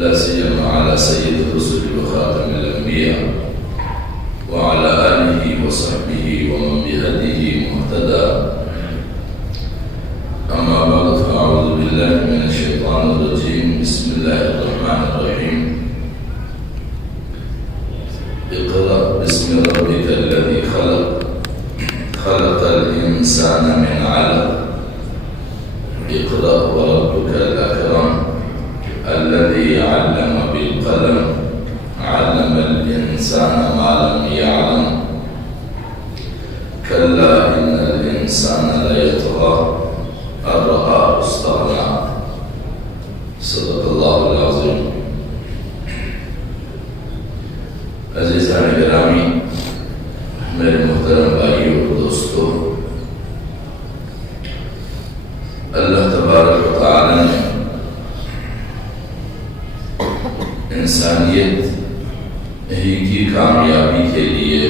لا سيما على سيد الرسل وخاتم الأنبياء وعلى آله وصحبه ومن بهديه مهتدى. أما بعد فأعوذ بالله من الشيطان الرجيم. بسم الله الرحمن الرحيم. اقرأ باسم ربك الذي خلق خلق الإنسان من علق. اقرأ وربك الأكرم الذي علم بالقلم علم الإنسان ما لم يعلم كلا إن الإنسان ليطغى أن رآه استغنى. صدق الله العظيم. عزیزان گرامی، میرے محترم بھائیوں اور دوستوں، اللہ تبارک و تعالی نے انسانیت ہی کی کامیابی کے لیے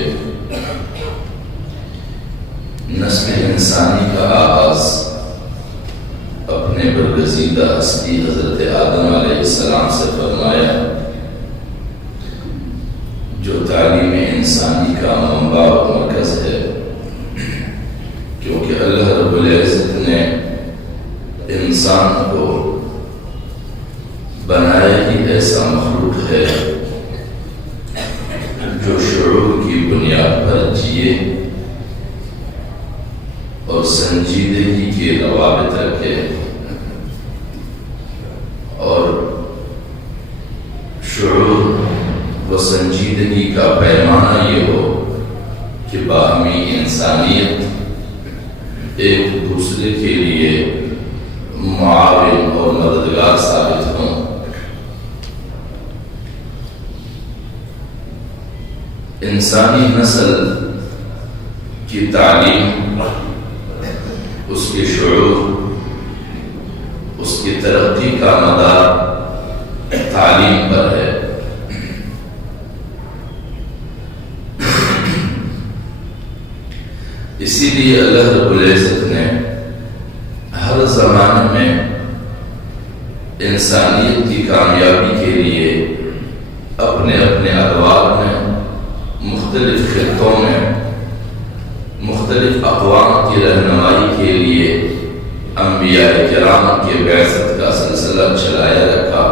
نسل انسانی کا آغاز اپنے برگزیدہ ہستی حضرت آدم علیہ السلام سے فرمایا، جو تعلیم انسانی کا منبع و مرکز ہے، کیونکہ اللہ رب العزت نے انسان کو بنایا ہی ایسا مخلوق ہے جو شعور کی بنیاد پر جیے اور سنجیدگی کے روابط رکھے اور شعور و سنجیدگی کا پیمانہ یہ ہو کہ باہمی انسانیت ایک دوسرے کے لیے معاون اور مددگار ثابت ہوں۔ انسانی نسل کی تعلیم، اس کے شعور، اس کی ترقی کا مدار تعلیم پر ہے۔ اسی لیے اللہ رب العزت نے ہر زمانے میں انسانیت کی کامیابی کے لیے اپنے اپنے ادوار میں مختلف خطوں میں مختلف اقوام کی رہنمائی کے لیے انبیاء کرام کے بعثت کا سلسلہ چلایا رکھا،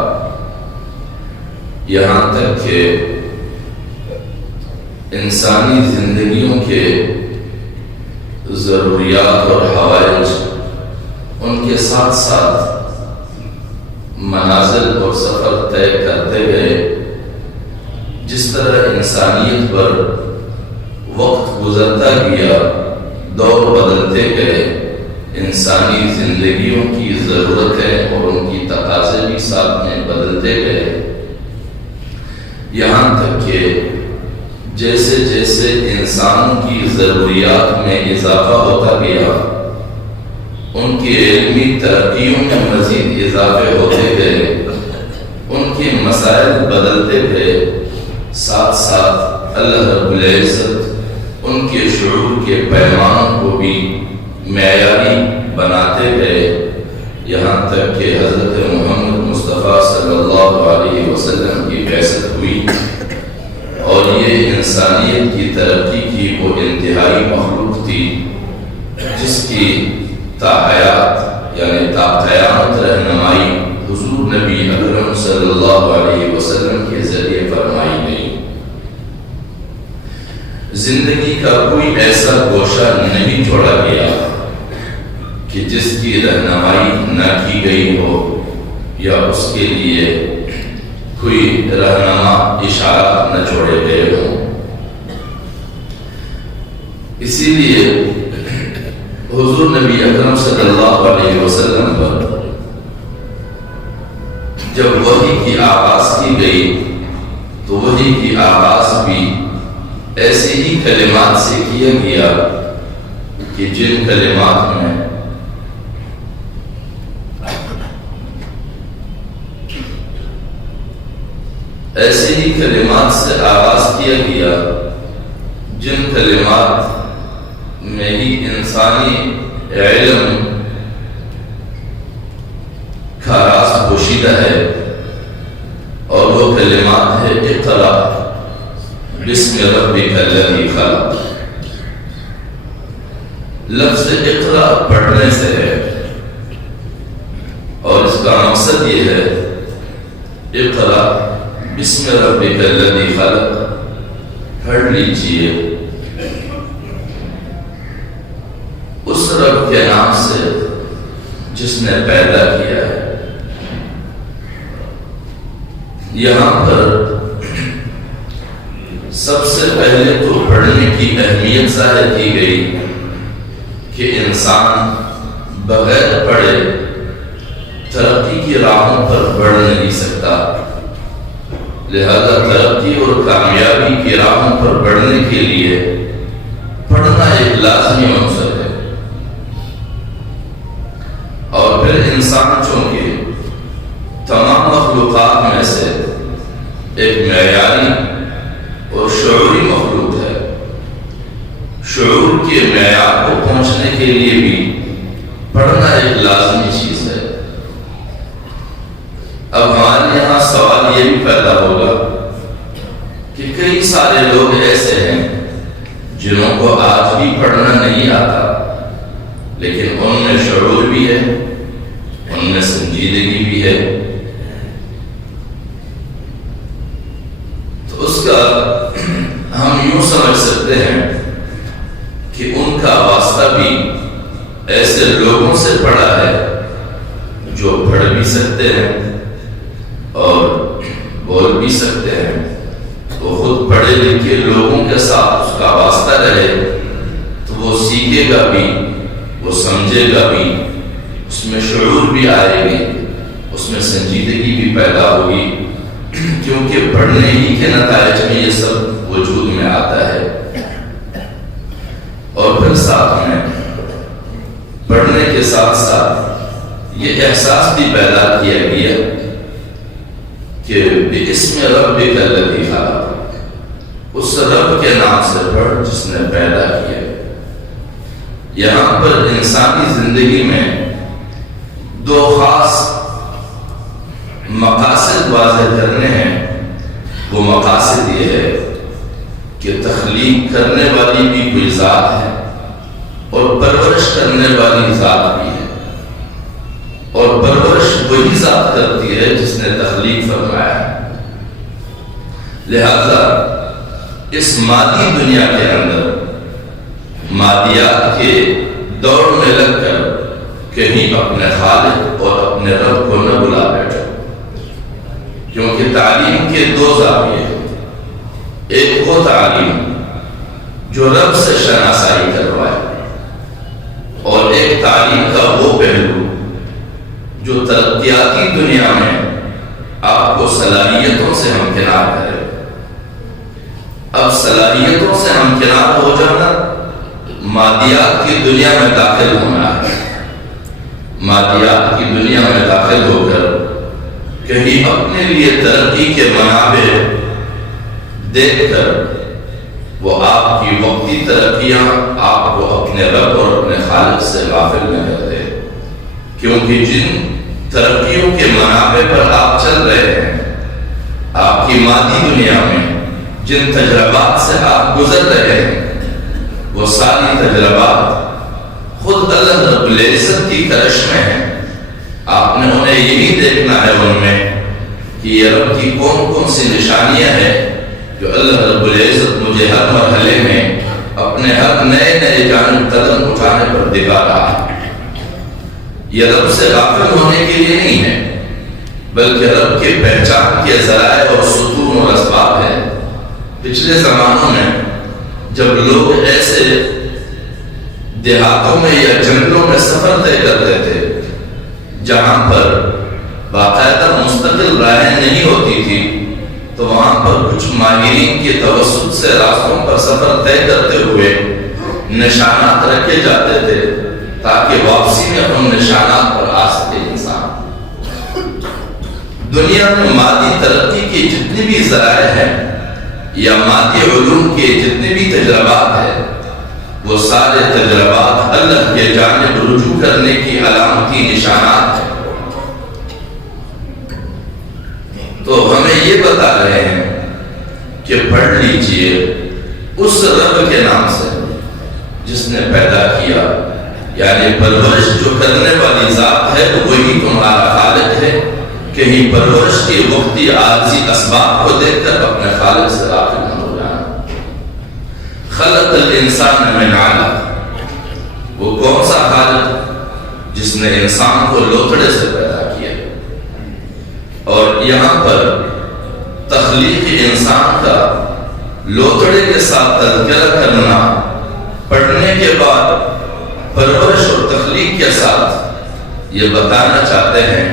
یہاں تک کہ انسانی زندگیوں کے ضروریات اور حوائج ان کے ساتھ ساتھ منازل اور سفر طے کرتے گئے۔ جس طرح انسانیت پر وقت گزرتا گیا، دور بدلتے گئے، انسانی زندگیوں کی ضرورتیں اور ان کی تقاضے بھی ساتھ میں بدلتے گئے، یہاں تک کہ جیسے جیسے انسان کی ضروریات میں اضافہ ہوتا گیا، ان کی علمی ترقیوں میں مزید اضافے ہوتے گئے، ان کے مسائل بدلتے گئے، ساتھ ساتھ اللہ رب العزت ان کے شعور کے پیمان کو بھی معیاری بناتے گئے، یہاں تک کہ حضرت محمد مصطفیٰ صلی اللہ علیہ وسلم کی بعثت ہوئی، اور یہ انسانیت کی ترقی کی وہ انتہائی مخلوق تھی جس کی تا حیات یعنی تا قیامت رہنمائی حضور نبی اکرم صلی اللہ علیہ وسلم کے ذریعے فرمائی گئی۔ زندگی کا کوئی ایسا گوشہ نہیں چھوڑا گیا کہ جس کی رہنمائی نہ کی گئی ہو یا اس کے لیے کوئی رہنما اشارات نہ چھوڑے گئے ہوں۔ اسی لیے حضور نبی اکرم صلی اللہ علیہ وسلم پر جب وحی کی آغاز کی گئی تو وحی کی آغاز بھی ایسے ہی کلمات سے کیا گیا کہ جن کلمات میں ایسے ہی کلمات سے آغاز کیا گیا جن کلمات میں ہی انسانی علم کا راز پوشیدہ ہے، کلمات ہے اقرأ بسم ربک الذی خلق. لفظ اقرأ پڑھنے سے ہے اور اس کا مقصد یہ ہے اقرأ بسم ربک الذی خلق، پڑھ لیجئے اس رب کے نام سے جس نے پیدا کیا ہے. یہاں پر سب سے پہلے تو پڑھنے کی اہمیت ظاہر کی گئی کہ انسان بغیر پڑھے ترقی کی راہوں پر بڑھ نہیں سکتا. لہذا ترقی اور کامیابی کی راہوں پر بڑھنے کے لیے پڑھنا ایک لازمی عنصر ہے. اور پھر انسان چونکہ تمام مخلوقات میں سے ایک معیاری اور شعوری مخلوق ہے، شعور کے معیار کو پہنچنے کے لیے بھی پڑھنا ایک لازمی چیز ہے. اب ہمارے یہاں سوال یہ بھی پیدا ہوگا کہ کئی سارے لوگ ایسے ہیں جنہوں کو آج بھی پڑھنا نہیں آتا، لیکن ان میں شعور بھی ہے، ان میں سنجیدگی بھی ہے. تو اس کا ہم یوں سمجھ سکتے ہیں کہ ان کا واسطہ بھی ایسے لوگوں سے پڑا ہے جو پڑھ بھی سکتے ہیں اور بول بھی سکتے ہیں. تو خود پڑھے لکھے لوگوں کے ساتھ اس کا واسطہ رہے تو وہ سیکھے گا بھی، وہ سمجھے گا بھی، اس میں شعور بھی آئے گی، اس میں سنجیدگی بھی پیدا ہوگی، کیونکہ پڑھنے ہی کے نتائج میں یہ سب وجود میں آتا ہے. اور پھر ساتھ میں پڑھنے کے ساتھ ساتھ یہ احساس بھی پیدا کیا گیا کہ بِاسْمِ رَبِّكَ الَّذِي خَلَقَ، اس رب کے نام سے پڑھ جس نے پیدا کیا. یہاں پر انسانی زندگی میں دو خاص مقاصد واضح کرنے ہیں. وہ مقاصد یہ ہے کہ تخلیق کرنے والی بھی کوئی ذات ہے اور پرورش کرنے والی ذات بھی ہے، اور پرورش وہی ذات کرتی ہے جس نے تخلیق فرمایا ہے. لہذا اس مادی دنیا کے اندر مادیات کے دوڑ میں لگ کر کہیں اپنے خالق اور اپنے رب کو نہ بلا بیٹھو، کیونکہ تعلیم کے دو زاویے ہیں. ایک وہ تعلیم جو رب سے شناسائی کروائے، اور ایک تعلیم کا وہ پہلو جو ترقیاتی دنیا میں آپ کو صلاحیتوں سے ہمکنار کرے. اب صلاحیتوں سے ہمکنار ہو جانا مادیات کی دنیا میں داخل ہونا ہے. مادیات کی دنیا میں داخل ہو کر کہیں اپنے لیے ترقی کے منابع دیکھ کر وہ آپ کی وقتی ترقیاں آپ کو اپنے رب اور اپنے خالق سے غافل نہ کر دے. کیونکہ جن ترقیوں کے منابع پر آپ چل رہے ہیں، آپ کی مادی دنیا میں جن تجربات سے آپ گزر رہے ہیں، وہ ساری تجربات خود اللہ رب العزت کی کرش میں ہیں. آپ نے انہیں یہی دیکھنا ہے ان میں کہ یہ رب کی کون کون سی نشانیاں ہیں جو اللہ رب العزت مجھے ہر مرحلے میں اپنے ہر نئے نئے جانب قدم اٹھانے پر دکھا رہا ہے. یہ رب سے غافل ہونے کے لیے نہیں ہے، بلکہ رب کے پہچان کے ذرائع اور ستون اور اسباب ہے. پچھلے زمانوں میں جب لوگ ایسے دیہاتوں میں یا جنگلوں میں سفر طے کرتے تھے جہاں پر باقاعدہ مستقل راہیں نہیں ہوتی تھی، تو وہاں پر کچھ ماہرین کے توسط سے راستوں پر سفر طے کرتے ہوئے نشانات رکھے جاتے تھے تاکہ واپسی میں ان نشانات پر آ سکے انسان. دنیا میں مادی ترقی کی جتنی بھی ذرائع ہیں یا مادی علوم کے جتنے بھی تجربات ہیں، وہ سارے تجربات اللہ کے جانب رجوع کرنے کی علامتی نشانات ہیں. تو ہمیں یہ بتا رہے ہیں کہ پڑھ لیجئے اس رب کے نام سے جس نے پیدا کیا، یعنی پرورش جو کرنے والی ذات ہے وہی تمہارا خالق ہے. کہیں پرورش کی وقتی عارضی اسباب کو دیکھ کر اپنے خالق سے غافل نہ ہو جانا. خلق الانسان من علق، وہ کون سا خالق جس نے انسان کو لوتھڑے سے پیدا کیا. اور یہاں پر تخلیق انسان کا لوتھڑے کے ساتھ تذکرہ کرنا پڑھنے کے بعد پرورش اور تخلیق کے ساتھ یہ بتانا چاہتے ہیں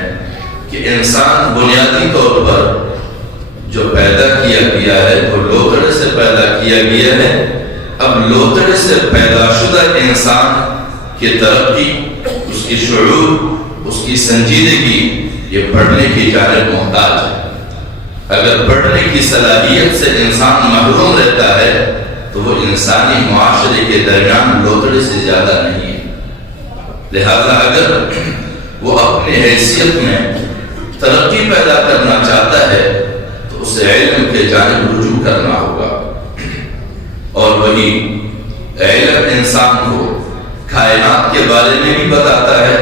کہ انسان بنیادی طور پر جو پیدا کیا گیا ہے وہ لوتھڑے سے پیدا کیا گیا ہے. اب لوتھڑے سے پیدا شدہ انسان کی ترقی، اس کی شعور، اس کی سنجیدگی یہ پڑھنے کی جانب محتاج ہے. اگر پڑھنے کی صلاحیت سے انسان محروم رہتا ہے تو وہ انسانی معاشرے کے درمیان لوتھڑے سے زیادہ نہیں ہے. لہذا اگر وہ اپنی حیثیت میں ترقی پیدا کرنا چاہتا ہے تو اسے علم کے جانب رجوع کرنا ہوگا. اور وہی علم انسان کو کائنات کے بارے میں بھی بتاتا ہے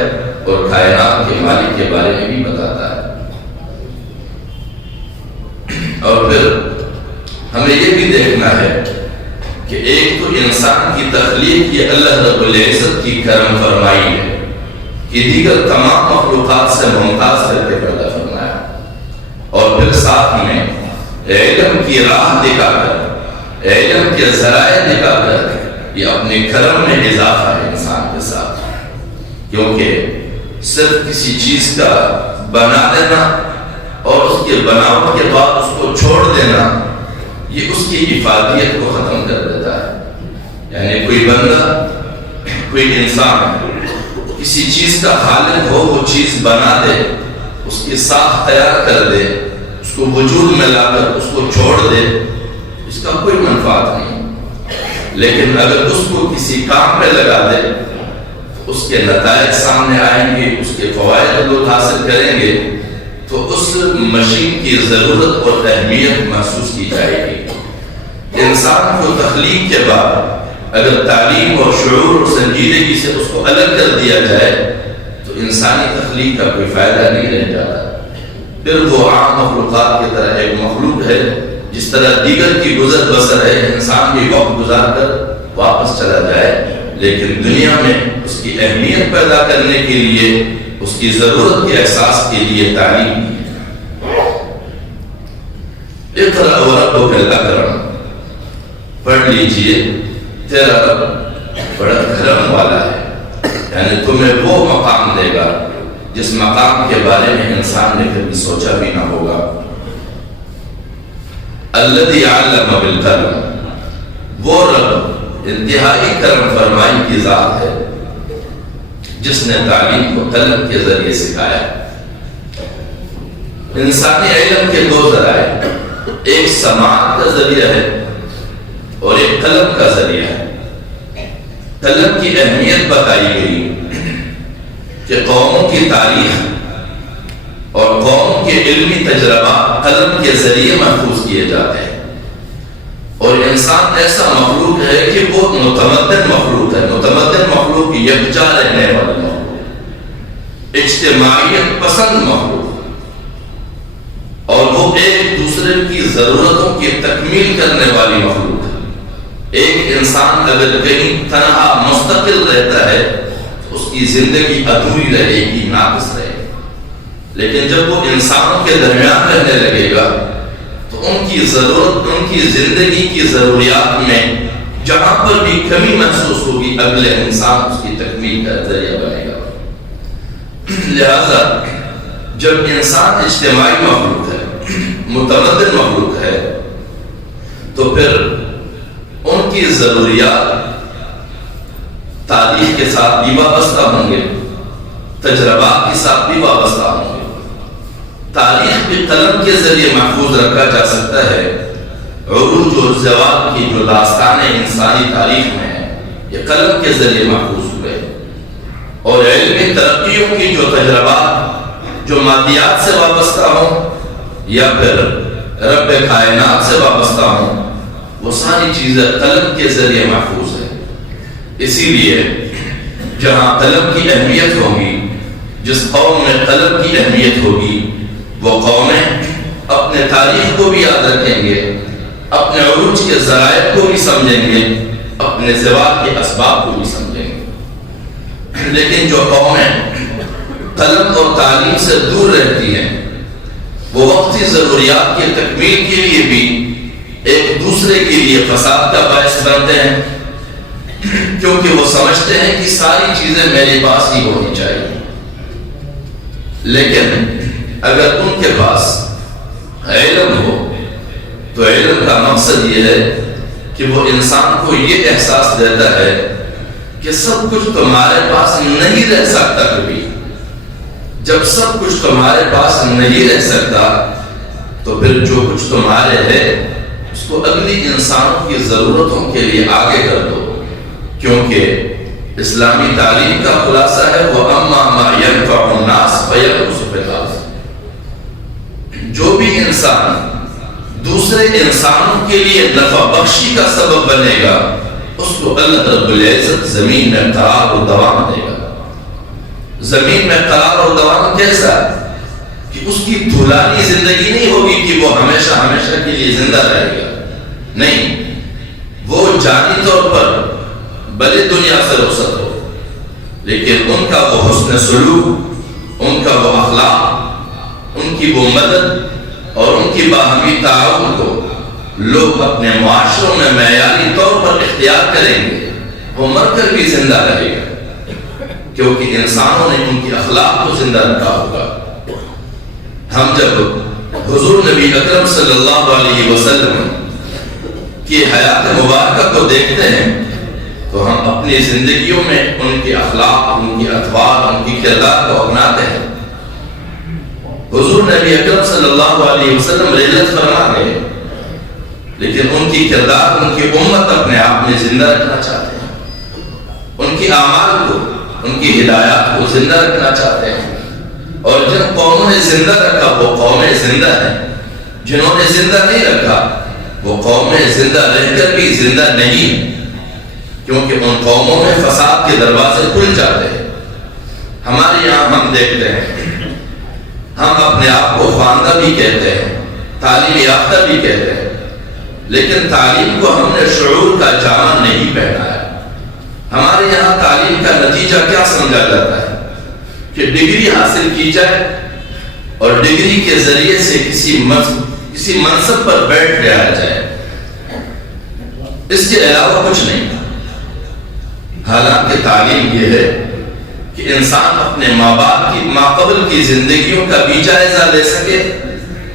اور کائنات کے مالک کے بارے میں بھی بتاتا ہے. اور پھر ہمیں یہ بھی دیکھنا ہے کہ ایک تو انسان کی تخلیق یہ اللہ رب العزت کی کرم فرمائی ہے کہ دیگر تمام مخلوقات سے ممتاز کر کے پیدا فرمایا، اور پھر ساتھ میں علم کی راہ دکھا کر، علم کے ذرائع دکھا کر یہ اپنے کرم میں اضافہ ہے انسان کے ساتھ. کیونکہ صرف کسی چیز کا بنا دینا اور اس کے بناوٹ کے بعد اس کو چھوڑ دینا یہ اس کی افادیت کو ختم کر دیتا ہے. یعنی کوئی بندہ، کوئی انسان کسی چیز کا خالق ہو، وہ چیز بنا دے، اس کی ساخت تیار کر دے، اس کو وجود میں لا کر اس کو چھوڑ دے، اس کا کوئی منفعت نہیں. لیکن اگر اس کو کسی کام پہ لگا دے اس کے نتائج سامنے آئیں گے، اس کے فوائد لوگ حاصل کریں گے، تو اس مشین کی ضرورت اور اہمیت محسوس کی جائے گی. انسان کو تخلیق کے بعد اگر تعلیم اور شعور اور سنجیدگی سے اس کو الگ کر دیا جائے تو انسانی تخلیق کا کوئی فائدہ نہیں رہ جاتا. پھر وہ عام مخلوقات کی طرح ایک مخلوق ہے، جس طرح دیگر کی گزر بسر ہے، انسان بھی وقت گزار کر واپس چلا جائے، لیکن دنیا میں اس کی اہمیت پیدا کرنے کے لیے، اس کی ضرورت کے احساس کے لیے تعلیم دی ہے. اقرأ وربک الاکرم، پڑھ لیجئے، تیرا رب بڑا کرم والا ہے. یعنی تمہیں وہ مقام دے گا جس مقام کے بارے میں انسان نے کبھی سوچا بھی نہ ہوگا. الذی علم بالقلم، وہ رب انتہائی کرم فرمائی کی ذات ہے جس نے تعلیم کو قلم کے ذریعے سکھایا. انسانی علم کے دو ذرائع، ایک سماعت کا ذریعہ ہے اور ایک قلم کا ذریعہ ہے. قلم کی اہمیت بتائی گئی کہ قوموں کی تاریخ اور قوم کے علمی تجربات قلم کے ذریعے محفوظ کیے جاتے ہیں. اور انسان ایسا مخلوق ہے کہ وہ متمدن مخلوق ہے. متمدن مخلوق یکجا رہنے والا مخلوق، اجتماعیت پسند مخلوق، اور وہ ایک دوسرے کی ضرورتوں کی تکمیل کرنے والی مخلوق ہے. ایک انسان اگر کہیں تنہا مستقل رہتا ہے تو اس کی زندگی ادھوری رہے گی، ناقص رہے گی. لیکن جب وہ انسانوں کے درمیان رہنے لگے گا تو ان کی ضرورت، ان کی زندگی کی ضروریات میں جہاں پر بھی کمی محسوس ہوگی اگلے انسان اس کی تکمیل کا ذریعہ بنے گا. لہذا جب انسان اجتماعی مخلوق ہے، متمدن مخلوق ہے، تو پھر ان کی ضروریات تاریخ کے ساتھ بھی وابستہ ہوں گے، تجربات کے ساتھ بھی وابستہ ہوں گے. تاریخ بھی قلم کے ذریعے محفوظ رکھا جا سکتا ہے. عروج اور زوال کی جو داستانیں انسانی تاریخ میں ہیں یہ قلم کے ذریعے محفوظ ہوئے. اور علمی ترقیوں کی جو تجربات جو مادیات سے وابستہ ہوں یا پھر رب کائنات سے وابستہ ہوں، وہ ساری چیزیں قلم کے ذریعے محفوظ ہیں۔ اسی لیے جہاں قلم کی اہمیت ہوگی، جس قوم میں قلم کی اہمیت ہوگی، وہ قومیں اپنے تاریخ کو بھی یاد رکھیں گے، اپنے عروج کے ذرائع کو بھی سمجھیں گے، اپنے زوال کے اسباب کو بھی سمجھیں گے۔ لیکن جو قومیں قلم اور تعلیم سے دور رہتی ہیں، وہ وقتی ضروریات کی تکمیل کے لیے بھی ایک دوسرے کے لیے فساد کا باعث بنتے ہیں، کیونکہ وہ سمجھتے ہیں کہ ساری چیزیں میرے پاس ہی ہونی چاہیے۔ لیکن اگر ان کے پاس علم ہو تو علم کا مقصد یہ ہے کہ وہ انسان کو یہ احساس دیتا ہے کہ سب کچھ تمہارے پاس نہیں رہ سکتا کبھی۔ جب سب کچھ تمہارے پاس نہیں رہ سکتا تو پھر جو کچھ تمہارے ہے اس کو اگلی انسانوں کی ضرورتوں کے لیے آگے کر دو، کیونکہ اسلامی تعلیم کا خلاصہ ہے وَأَمَّا مَا يَنْفَعُ النَّاسَ فَيَأْخُذُ بِالْأَخْذِ۔ جو بھی انسان دوسرے انسانوں کے لیے نفع بخشی کا سبب بنے گا، اس کو اللہ رب العزت زمین میں قرار و دوام دے گا۔ زمین میں قرار و دوام کیسا ہے کہ اس کی دھلانی زندگی نہیں ہوگی کہ وہ ہمیشہ ہمیشہ کے لیے زندہ رہے گا، نہیں، وہ جانی طور پر بھلے دنیا سے رخصت ہو، لیکن ان کا وہ حسن سلوک، ان کا وہ اخلاق، ان کی وہ مدد اور ان کی باہمی تعاون کو لوگ اپنے معاشروں میں معیاری طور پر اختیار کریں گے، وہ مر کر بھی زندہ رہے گا، کیونکہ انسانوں نے ان کی اخلاق کو زندہ رکھا ہوگا۔ ہم جب حضور نبی اکرم صلی اللہ علیہ وسلم کی حیات مبارکہ کو دیکھتے ہیں تو ہم اپنی زندگیوں میں ان کے اخلاق، ان کی اطوار، ان کی کردار کو اپناتے ہیں۔ حضور نبی اکرم صلی اللہ علیہ وسلم رحلت فرما گئے، لیکن ان کی کردار، ان کی امت اپنے آپ میں زندہ رکھنا چاہتے ہیں، ان کی اعمال کو، ان کی ہدایات کو زندہ رکھنا چاہتے ہیں۔ اور جن قوموں نے زندہ رکھا وہ قومیں زندہ ہیں، جنہوں نے زندہ نہیں رکھا وہ قومیں زندہ رہ کر بھی زندہ نہیں، کیونکہ ان قوموں میں فساد کے دروازے کھل جاتے ہیں۔ ہمارے یہاں ہم دیکھتے ہیں، ہم اپنے آپ کو خواندہ بھی کہتے ہیں، تعلیم یافتہ بھی کہتے ہیں، لیکن تعلیم کو ہم نے شعور کا جامہ نہیں پہنایا۔ ہمارے یہاں تعلیم کا نتیجہ کیا سمجھا جاتا ہے کہ ڈگری حاصل کی جائے اور ڈگری کے ذریعے سے کسی منصب پر بیٹھ جایا جائے، اس کے علاوہ کچھ نہیں۔ حالانکہ تعلیم یہ ہے کہ انسان اپنے ماں باپ کی ماقبل کی زندگیوں کا بھی جائزہ لے سکے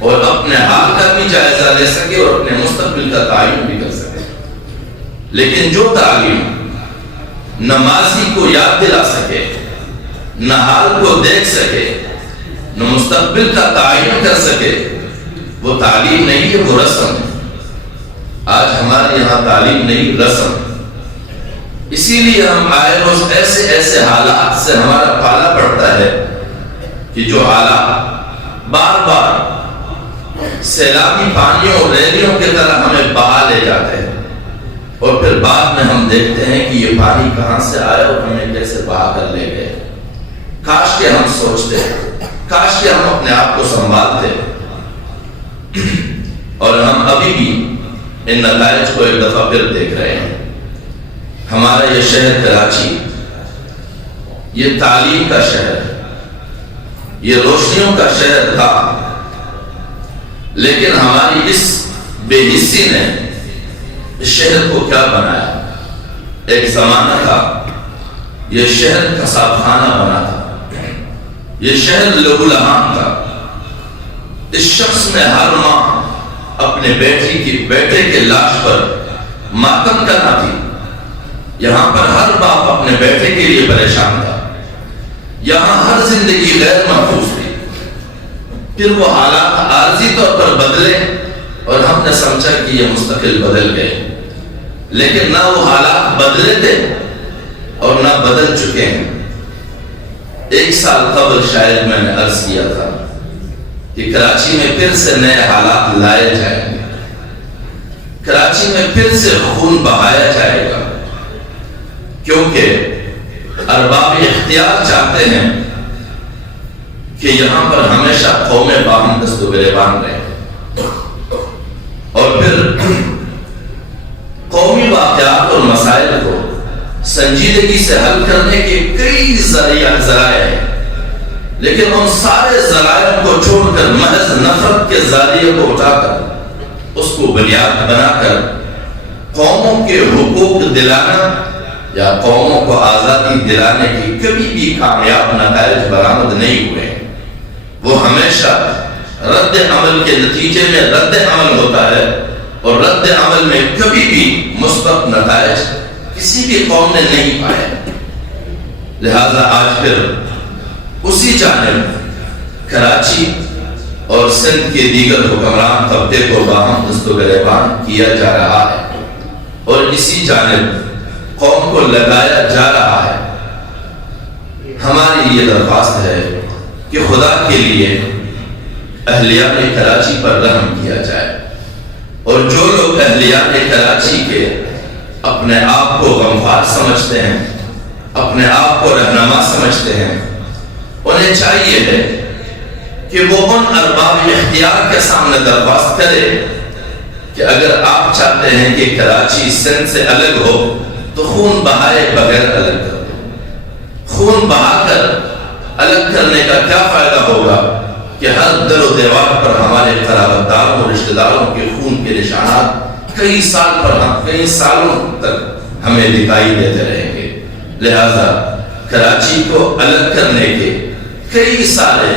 اور اپنے حال کا بھی جائزہ لے سکے اور اپنے مستقبل کا تعین بھی کر سکے۔ لیکن جو تعلیم نہ ماضی کو یاد دلا سکے، نہ حال کو دیکھ سکے، نہ مستقبل کا تعین کر سکے، وہ تعلیم نہیں ہے، وہ رسم ہے۔ آج ہمارے یہاں تعلیم نہیں، رسم۔ اسی لیے ہم آئے روز ایسے حالات سے ہمارا پالا پڑتا ہے کہ جو حالات بار بار سیلابی پانیوں اور ریلیوں کی طرح ہمیں بہا لے جاتے ہیں، اور پھر بعد میں ہم دیکھتے ہیں کہ یہ پانی کہاں سے آیا اور ہمیں کیسے بہا کر لے گئے۔ کاش کہ ہم سوچتے، کاش کہ ہم اپنے آپ کو سنبھالتے، اور ہم ابھی بھی ان نتائج کو ایک دفعہ پھر دیکھ رہے ہیں۔ ہمارا یہ شہر کراچی، یہ تعلیم کا شہر، یہ روشنیوں کا شہر تھا، لیکن ہماری اس بے حسی نے اس شہر کو کیا بنایا؟ ایک زمانہ تھا یہ شہر کساب خانہ بنا تھا، یہ شہر لہو لہان تھا۔ اس شخص نے ہر ماں اپنے بیٹے کے لاش پر ماتم کرنا تھی۔ یہاں پر ہر باپ اپنے بیٹے کے لیے پریشان تھا، یہاں ہر زندگی غیر محفوظ تھی۔ پھر وہ حالات عارضی طور پر بدلے اور ہم نے سمجھا کہ یہ مستقل بدل گئے، لیکن نہ وہ حالات بدلے تھے اور نہ بدل چکے ہیں۔ 1 سال قبل شاید میں نے عرض کیا تھا کہ کراچی میں پھر سے نئے حالات لائے جائیں گے، کراچی میں پھر سے خون بہایا جائے گا، کیونکہ ارباب اختیار چاہتے ہیں کہ یہاں پر ہمیشہ قومیں باہم دست و گریبان رہیں، اور پھر قومی واقعات اور مسائل کو سنجیدگی سے حل کرنے کے کئی ذرائع ہیں، لیکن ان سارے ذرائع کو چھوڑ کر محض نفرت کے ذریعے کو اٹھا کر اس کو بنیاد بنا کر قوموں کے حقوق دلانا یا قوموں کو آزادی دلانے کی کبھی بھی کامیاب نتائج برآمد نہیں ہوئے۔ وہ ہمیشہ رد عمل کے نتیجے میں رد عمل ہوتا ہے، اور رد عمل میں کبھی بھی مثبت نتائج کسی بھی قوم نے نہیں پائے۔ لہذا آج پھر اسی جانب کراچی اور سندھ کے دیگر حکمران طبقے کو باہم دست و گریبان کیا جا رہا ہے، اور اسی جانب قوم کو لگایا جا رہا ہے۔ ہماری یہ درخواست ہے کہ خدا کے لیے اہلیان کراچی پر رحم کیا جائے، اور جو لوگ اہلیان کراچی کے اپنے آپ کو غمخوار سمجھتے ہیں، اپنے آپ کو رہنما سمجھتے ہیں، انہیں چاہیے ہے کہ وہ ان ارباب اختیار کے سامنے درخواست کرے کہ اگر آپ چاہتے ہیں کہ کراچی سندھ سے الگ ہو تو خون بہائے بغیر الگ کر دو۔ خون بہا کر الگ کرنے کا کیا فائدہ ہوگا کہ ہر در و دیوار پر ہمارے قرابت داروں اور رشتہ داروں کے خون کے نشانات کئی سالوں تک ہمیں دکھائی دیتے رہیں گے۔ لہذا کراچی کو الگ کرنے کے کئی سارے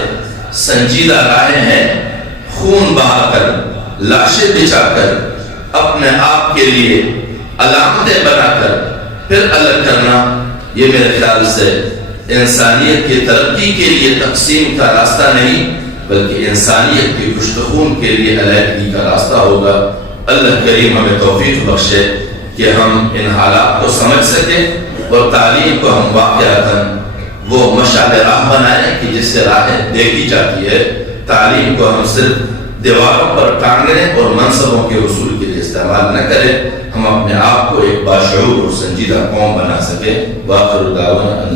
سنجیدہ راہیں ہیں، خون بہا کر، لاشیں بچھا کر، اپنے آپ کے لیے علامتیں بنا کر پھر الگ کرنا، یہ میرے خیال سے انسانیت کی ترقی کے لیے تقسیم کا راستہ نہیں بلکہ انسانیت کی گشتخون کے لیے علیحدگی کا راستہ ہوگا۔ اللہ کریم ہمیں توفیق بخشے کہ ہم ان حالات کو سمجھ سکیں اور تعلیم کو ہم واقعتاً وہ مشعل راہ بنائیں کہ جس سے راہیں دیکھی جاتی ہے۔ تعلیم کو ہم صرف دیواروں پر ٹانگنے اور منصبوں کے حصول کے لیے استعمال نہ کریں، ہم اپنے آپ کو ایک باشعور اور سنجیدہ قوم بنا سکیں۔ وآخر دعوانا